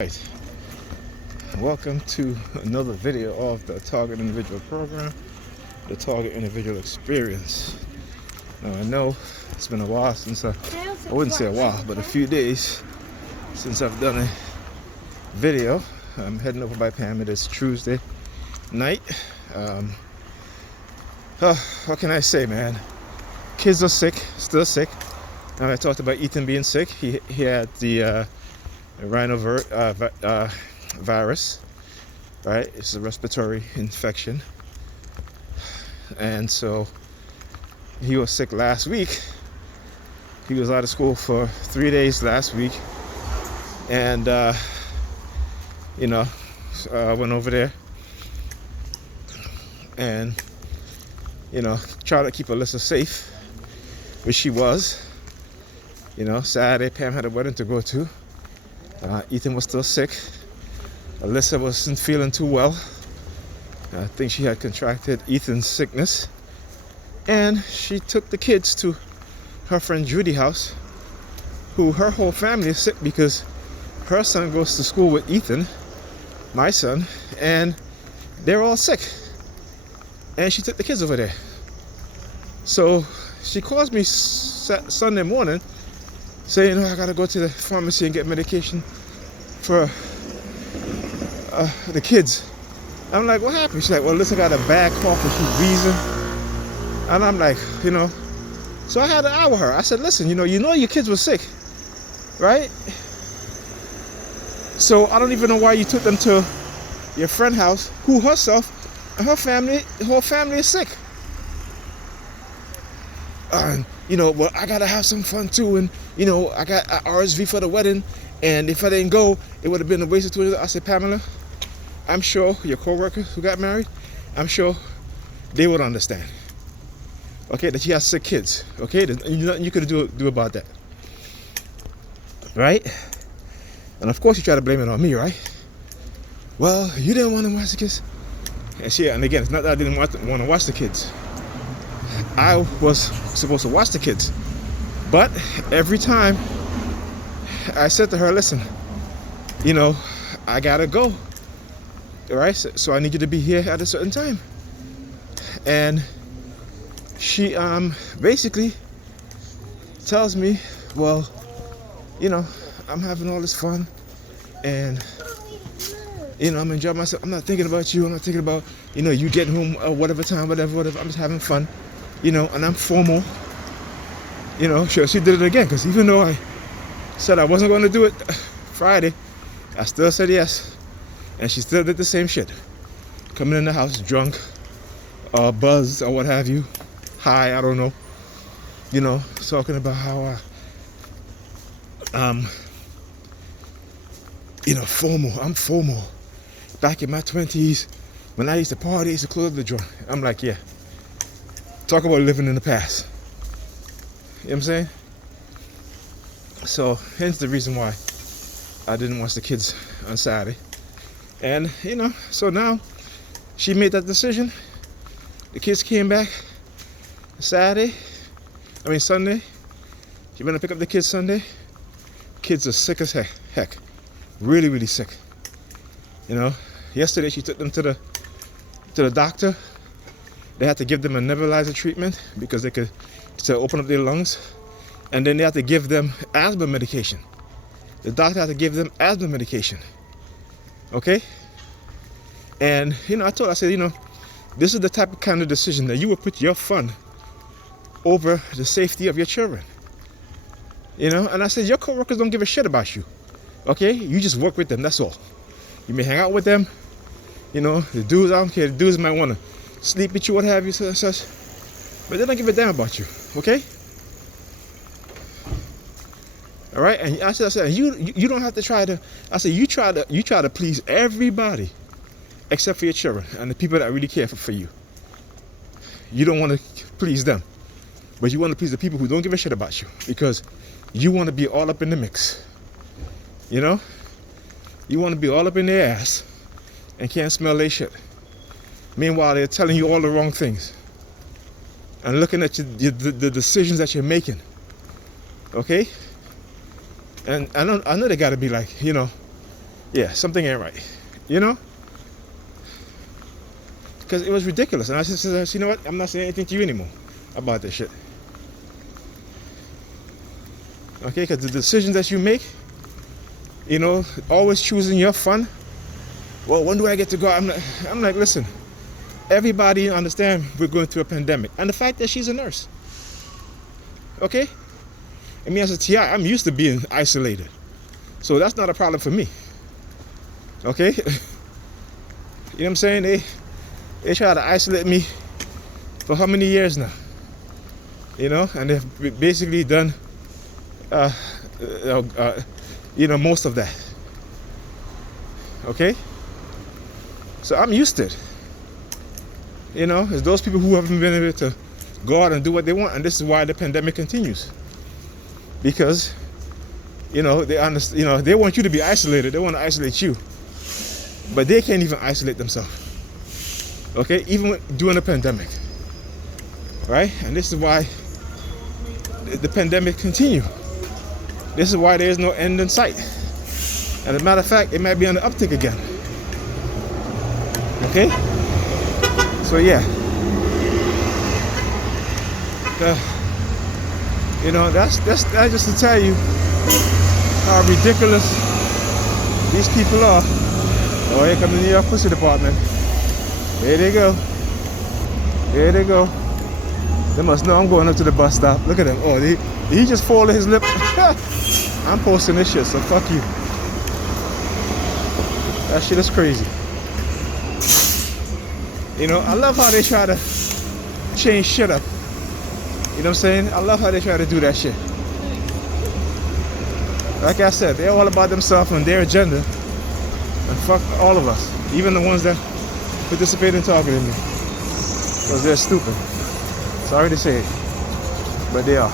Right. Welcome to another video of the Target Individual Program, the Target Individual Experience. Now I know it's been a while since I wouldn't say a while, but a few days since I've done a video. I'm heading over by Pam. It is Tuesday night. What can I say, man? Kids are sick, still sick. I talked about Ethan being sick. He had the virus, right? It's a respiratory infection, and so he was sick last week. He was out of school for 3 days last week, and went over there and tried to keep Alyssa safe, which she was. Saturday Pam had a wedding to go to. Ethan was still sick. Alyssa wasn't feeling too well. I think she had contracted Ethan's sickness. And she took the kids to her friend Judy's house, who her whole family is sick because her son goes to school with Ethan, my son, and they're all sick. And she took the kids over there. So she calls me Sunday morning saying, I gotta go to the pharmacy and get medication for the kids. I'm like, what happened? She's like, well, listen, I got a bad cough and she's wheezing. And I'm like, so I had to hour her. I said, listen, you know your kids were sick, right? So I don't even know why you took them to your friend's house, who herself and her whole family is sick. Well, I gotta have some fun too, and I got RSV for the wedding, and if I didn't go, it would have been a waste of 2 days. I said, Pamela, I'm sure your co-workers who got married, I'm sure they would understand. Okay, that you have sick kids. Okay, there's nothing you could do about that, right? And of course, you try to blame it on me, right? Well, you didn't want to watch the kids, and again, it's not that I didn't want to watch the kids. I was supposed to watch the kids, but every time I said to her, listen, I gotta go, all right? So I need you to be here at a certain time. And she basically tells me, well, I'm having all this fun, and I'm enjoying myself. I'm not thinking about you. I'm not thinking about you getting home whatever time, whatever. I'm just having fun. And I'm formal. She did it again, because even though I said I wasn't going to do it Friday, I still said yes. And she still did the same shit. Coming in the house drunk, buzzed, or what have you. High, I don't know. Talking about how formal. I'm formal. Back in my 20s, when I used to party, I used to close the joint. I'm like, yeah. Talk about living in the past. You know what I'm saying? So, hence the reason why I didn't watch the kids on Saturday. And, so now she made that decision. The kids came back Sunday. She went to pick up the kids Sunday. Kids are sick as heck. Really, really sick. Yesterday she took them to the doctor. They had to give them a nebulizer treatment because they could open up their lungs. And then they had to give them asthma medication. The doctor had to give them asthma medication. Okay? And, I said, this is the type of kind of decision that you would put your fun over the safety of your children. And I said, your coworkers don't give a shit about you. Okay? You just work with them, that's all. You may hang out with them. The dudes, I don't care, the dudes might want to sleep with you, what have you, such. But they don't give a damn about you, okay? All right, and I said, you don't have to try to. I said, you try to please everybody, except for your children and the people that really care for you. You don't want to please them, but you want to please the people who don't give a shit about you, because you want to be all up in the mix. You want to be all up in their ass and can't smell their shit. Meanwhile, they're telling you all the wrong things and looking at the decisions that you're making. Okay? And I know they got to be like, yeah, something ain't right. You know? Because it was ridiculous. And I just said, you know what? I'm not saying anything to you anymore about this shit. Okay? Because the decisions that you make, you know, always choosing your fun. Well, when do I get to go? I'm like, listen, everybody understand we're going through a pandemic. And the fact that she's a nurse. Okay? I mean, as a TI, I'm used to being isolated. So that's not a problem for me. Okay? You know what I'm saying? They try to isolate me for how many years now? You know? And they've basically done, you know, most of that. Okay? So I'm used to it. You know, it's those people who haven't been able to go out and do what they want, and this is why the pandemic continues. Because, you know, they understand. You know, they want you to be isolated. They want to isolate you, but they can't even isolate themselves. Okay, even during a pandemic, right? And this is why the pandemic continues. This is why there is no end in sight. And as a matter of fact, it might be on the uptick again. Okay? So yeah. You know, that's just to tell you how ridiculous these people are. Oh, here comes the New York Pussy Department. There they go. There they go. They must know I'm going up to the bus stop. Look at him. Oh, he just folded his lip. I'm posting this shit, so fuck you. That shit is crazy. You know, I love how they try to change shit up. You know what I'm saying? I love how they try to do that shit. Like I said, they're all about themselves and their agenda. And fuck all of us. Even the ones that participate in targeting me. Because they're stupid. Sorry to say it. But they are.